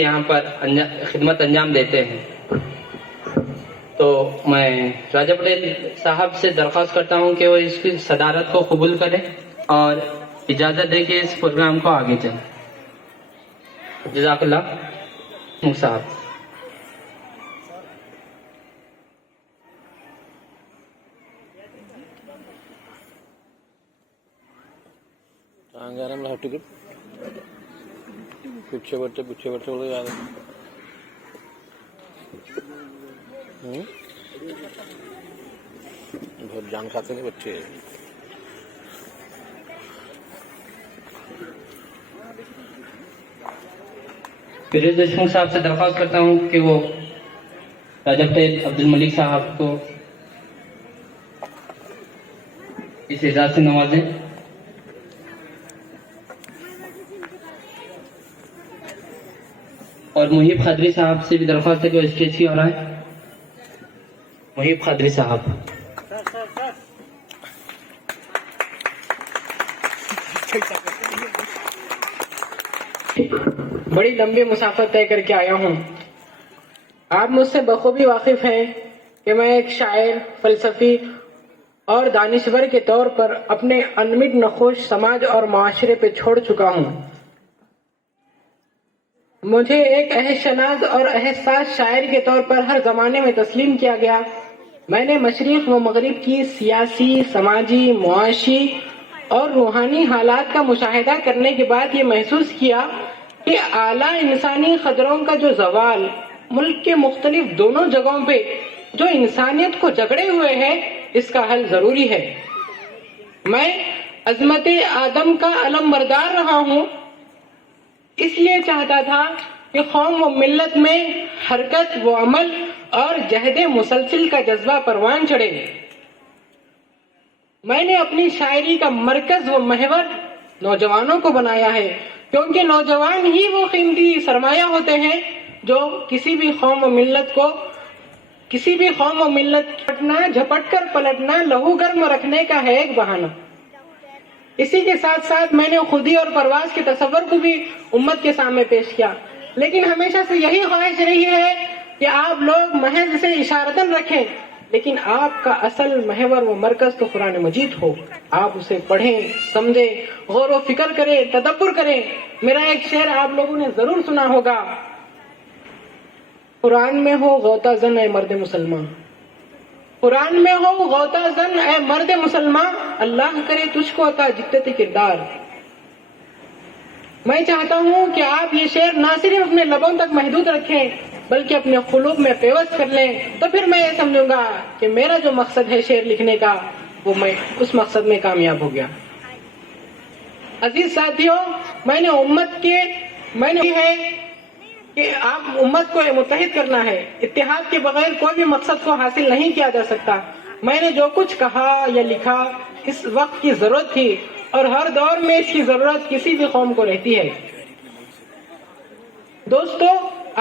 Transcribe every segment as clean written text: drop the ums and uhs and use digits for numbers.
سے یہاں پر خدمت انجام دیتے ہیں. تو میں راجہ پٹیل صاحب سے درخواست کرتا ہوں کہ وہ اس کی صدارت کو قبول کریں اور اجازت دے کے اس پروگرام کو آگے چلیں. جزاک اللہ صاحب. پیچھے بیٹھے بولے یار بہت جان کھاتے ہیں بچے. فیروز دیشمکھ صاحب سے درخواست کرتا ہوں کہ وہ راجہ پٹیل عبد الملک صاحب کو اس اعزاز سے نوازیں. اور محیب قادری صاحب سے بھی درخواست ہے کہ وہ اسٹیج کی اور آئے. محیب قادری صاحب. بڑی لمبی مسافت طے کر کے آیا ہوں. آپ مجھ سے بخوبی واقف ہیں کہ میں ایک شاعر، فلسفی اور دانشور کے طور پر اپنے انمٹ نقوش سماج اور معاشرے پہ چھوڑ چکا ہوں. مجھے ایک احساس شناس اور احساس شاعر کے طور پر ہر زمانے میں تسلیم کیا گیا. میں نے مشرق و مغرب کی سیاسی، سماجی، معاشی اور روحانی حالات کا مشاہدہ کرنے کے بعد یہ محسوس کیا کہ اعلیٰ انسانی قدروں کا جو زوال ملک کے مختلف دونوں جگہوں پہ جو انسانیت کو جکڑے ہوئے ہے، اس کا حل ضروری ہے. میں عظمت آدم کا علم بردار رہا ہوں، اس لیے چاہتا تھا کہ قوم و ملت میں حرکت و عمل اور جہد مسلسل کا جذبہ پروان چڑھے. میں نے اپنی شاعری کا مرکز و محور نوجوانوں کو بنایا ہے، کیونکہ نوجوان ہی وہ قیمتی سرمایہ ہوتے ہیں جو کسی بھی قوم و ملت جھپٹ کر پلٹنا لہو گرم رکھنے کا ہے ایک بہانہ. اسی کے ساتھ ساتھ میں نے خودی اور پرواز کے تصور کو بھی امت کے سامنے پیش کیا، لیکن ہمیشہ سے یہی خواہش رہی ہے کہ آپ لوگ محض اسے اشارتاً رکھیں، لیکن آپ کا اصل محور و مرکز تو قرآن مجید ہو. آپ اسے پڑھیں، سمجھیں، غور و فکر کریں، تدبر کریں. میرا ایک شعر آپ لوگوں نے ضرور سنا ہوگا، قرآن میں ہو غوطہ زن اے مرد مسلمان، قرآن میں ہو غوطہ زن اے مرد مسلمان، اللہ کرے تجھ کو عطا جدت کردار. میں چاہتا ہوں کہ آپ یہ شعر نہ صرف اپنے لبوں تک محدود رکھیں بلکہ اپنے قلوب میں پیوست کر لیں، تو پھر میں یہ سمجھوں گا کہ میرا جو مقصد ہے شعر لکھنے کا، وہ میں اس مقصد میں کامیاب ہو گیا. عزیز ساتھیوں، میں نے ہے کہ آپ امت کو متحد کرنا ہے. اتحاد کے بغیر کوئی بھی مقصد کو حاصل نہیں کیا جا سکتا. میں نے جو کچھ کہا یا لکھا اس وقت کی ضرورت تھی، اور ہر دور میں اس کی ضرورت کسی بھی قوم کو رہتی ہے. دوستو،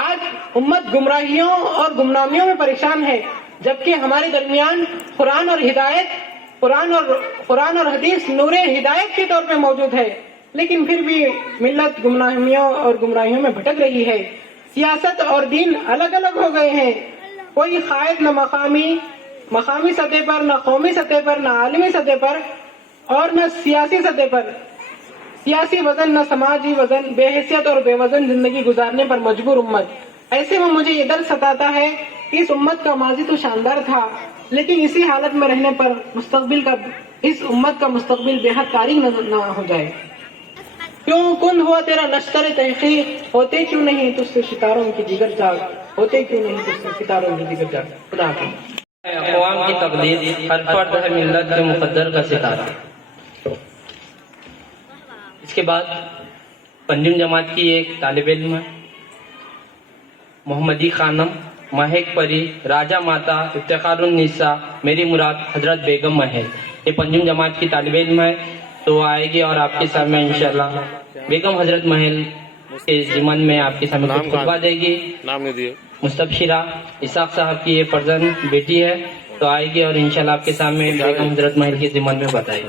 آج امت گمراہیوں اور گمنامیوں میں پریشان ہے، جبکہ ہمارے درمیان قرآن اور حدیث نور ہدایت کے طور پہ موجود ہے، لیکن پھر بھی ملت گمنامیوں اور گمراہیوں میں بھٹک رہی ہے. سیاست اور دین الگ الگ ہو گئے ہیں. کوئی قائد نہ مقامی سطح پر، نہ قومی سطح پر، نہ عالمی سطح پر، اور نہ سیاسی سطح پر. سیاسی وزن نہ سماجی وزن، بے حیثیت اور بے وزن زندگی گزارنے پر مجبور امت. ایسے میں مجھے یہ درد ستاتا ہے کہ اس امت کا ماضی تو شاندار تھا، لیکن اسی حالت میں رہنے پر اس امت کا مستقبل بے حد تاریک نہ ہو جائے. کیوں کن ہوا تیرا نشتر تحقیق، ہوتے کیوں نہیں تجھ سے ستاروں کی جگر جاگ، ہوتے کیوں نہیں تجھ سے ستاروں کی جگر جاگ. خدا حافظ. اقوام کی تقدیر، ہر فرد ہے ملت کے مقدر کا ستارہ. اس کے بعد پنجم جماعت کی ایک طالب علم محمدی خانم، مہک پری، راجہ ماتا، افتخار النساء، میری مراد حضرت بیگم محل، یہ پنجم جماعت کی طالب علم ہے، تو وہ آئے گی اور آپ کے سامنے انشاءاللہ بیگم حضرت محل کے ضمن میں آپ کے سامنے کچھ خطبہ دے گی. مستبشرہ اسحاق صاحب کی یہ فرزند بیٹی ہے، تو آئے گی اور انشاءاللہ آپ کے سامنے بیگم حضرت محل کے ضمن میں بتائے گی.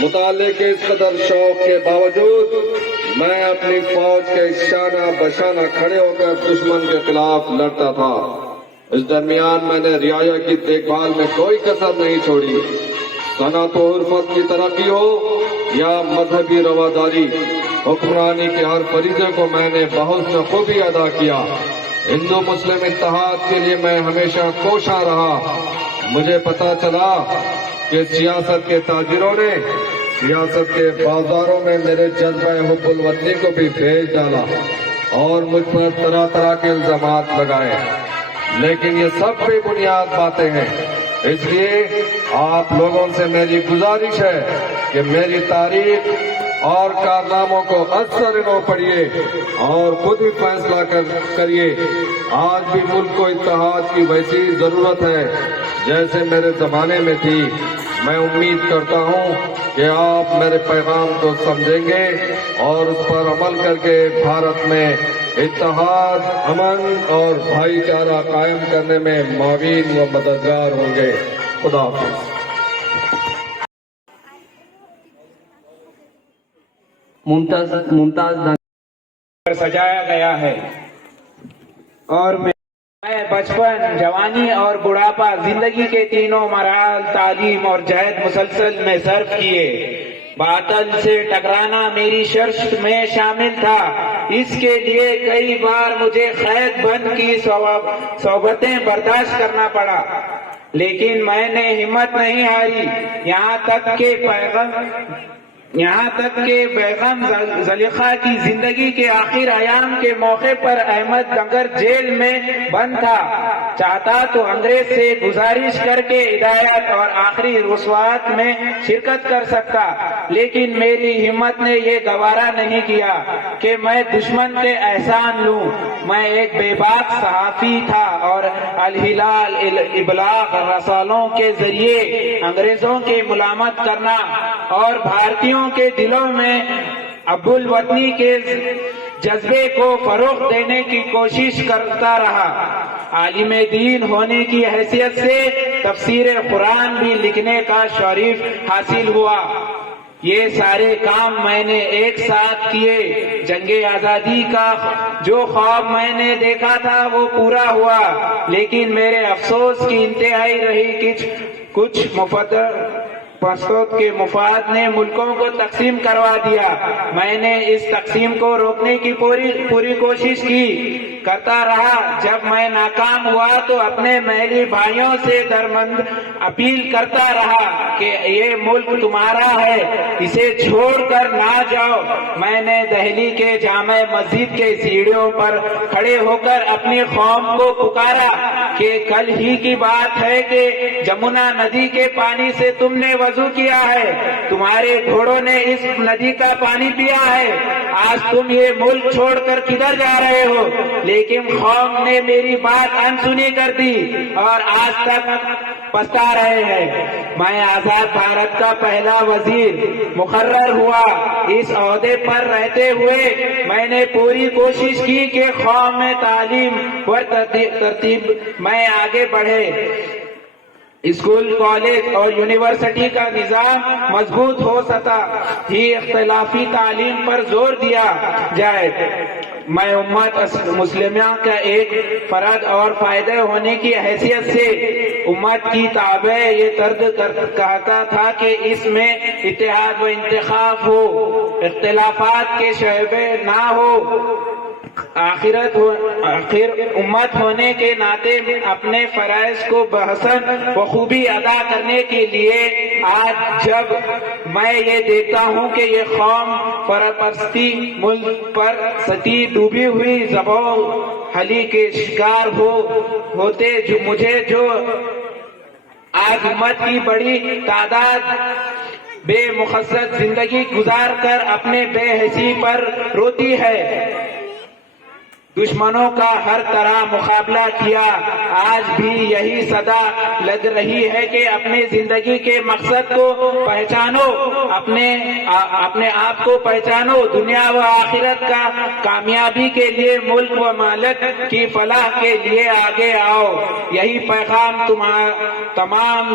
مطالعے کے اس قدر شوق کے باوجود میں اپنی فوج کے شانہ بشانہ کھڑے ہو کر دشمن کے خلاف لڑتا تھا۔ اس درمیان میں نے رعایا کی دیکھ بھال میں کوئی کسر نہیں چھوڑی۔ صنعت و حرفت کی ترقی ہو یا مذہبی رواداری، حکمرانی کے ہر فریضے کو میں نے بحسن خوبی ادا کیا۔ ہندو مسلم اتحاد کے لیے میں ہمیشہ کوشاں رہا۔ مجھے پتا چلا کہ سیاست کے تاجروں نے سیاست کے بازاروں میں میرے جذبہ حب الوطنی کو بھی بھیج ڈالا اور مجھ پر طرح طرح کے الزامات لگائے، لیکن یہ سب بے بنیاد باتیں ہیں۔ اس لیے آپ لوگوں سے میری گزارش ہے کہ میری تاریخ اور کارناموں کو اثر نو پڑھیے اور خود ہی فیصلہ کریے۔ آج بھی ملک کو اتحاد کی ویسی ضرورت ہے جیسے میرے زمانے میں تھی۔ میں امید کرتا ہوں کہ آپ میرے پیغام کو سمجھیں گے اور اس پر عمل کر کے بھارت میں اتحاد، امن اور بھائی چارہ قائم کرنے میں معاون و مددگار ہوں گے۔ خدا حافظ۔ ممتاز پر سجایا گیا ہے اور میں بچپن، جوانی اور بڑھاپا، زندگی کے تینوں مراحل تعلیم اور جہد مسلسل میں صرف کیے۔ باطل سے ٹکرانا میری شرط میں شامل تھا۔ اس کے لیے کئی بار مجھے قید بند کی صحبتیں برداشت کرنا پڑا، لیکن میں نے ہمت نہیں ہاری۔ یہاں تک کہ بیگم زلیخا کی زندگی کے آخر ایام کے موقع پر احمد ڈنگر جیل میں بند تھا۔ چاہتا تو انگریز سے گزارش کر کے ہدایت اور آخری رسومات میں شرکت کر سکتا، لیکن میری ہمت نے یہ گوارا نہیں کیا کہ میں دشمن کے احسان لوں۔ میں ایک بے باک صحافی تھا اور الہلال ابلاغ رسالوں کے ذریعے انگریزوں کی ملامت کرنا اور بھارتیوں کے دلوں میں حب الوطنی کے جذبے کو فروغ دینے کی کوشش کرتا رہا۔ عالم دین ہونے کی حیثیت سے تفسیر قرآن بھی لکھنے کا شرف حاصل ہوا۔ یہ سارے کام میں نے ایک ساتھ کیے۔ جنگ آزادی کا جو خواب میں نے دیکھا تھا وہ پورا ہوا، لیکن میرے افسوس کی انتہائی رہی۔ کچھ پشتوت کے مفاد نے ملکوں کو تقسیم کروا دیا۔ میں نے اس تقسیم کو روکنے کی پوری کوشش کی، کرتا رہا۔ جب میں ناکام ہوا تو اپنے محلی بھائیوں سے درمند اپیل کرتا رہا کہ یہ ملک تمہارا ہے، اسے چھوڑ کر نہ جاؤ۔ میں نے دہلی کے جامع مسجد کے سیڑھیوں پر کھڑے ہو کر اپنی قوم کو پکارا کہ کل ہی کی بات ہے کہ جمنا ندی کے پانی سے تم نے وضو کیا ہے، تمہارے گھوڑوں نے اس ندی کا پانی پیا ہے، آج تم یہ ملک چھوڑ کر کدھر جا رہے ہو؟ لیکن قوم نے میری بات انسنی کر دی اور آج تک پچھتا رہے ہیں۔ میں آزاد بھارت کا پہلا وزیر مقرر ہوا۔ اس عہدے پر رہتے ہوئے میں نے پوری کوشش کی کہ قوم میں تعلیم پر ترتیب میں آگے بڑھے، اسکول، کالج اور یونیورسٹی کا نظام مضبوط ہو سکتا ہی اختلافی تعلیم پر زور دیا جائے۔ میں امت مسلمہ کا ایک فرد اور فائدہ ہونے کی حیثیت سے امت کی تابع یہ طرز کہتا تھا کہ اس میں اتحاد و انتخاب ہو، اختلافات کے شعبے نہ ہو۔ آخر امت ہونے کے ناطے اپنے فرائض کو بحسن بخوبی ادا کرنے کے لیے آج جب میں یہ دیکھتا ہوں کہ یہ قوم فرپرستی ملک پر ستی ڈوبی ہوئی زبوں حلی کے شکار ہوتے مجھے جو آج امت کی بڑی تعداد بے مقصد زندگی گزار کر اپنے بے حسی پر روتی ہے، دشمنوں کا ہر طرح مقابلہ کیا، آج بھی یہی صدا لگ رہی ہے کہ اپنی زندگی کے مقصد کو پہچانو، اپنے آپ کو پہچانو، دنیا و آخرت کا کامیابی کے لیے، ملک و ملک کی فلاح کے لیے آگے آؤ۔ یہی پیغام تمام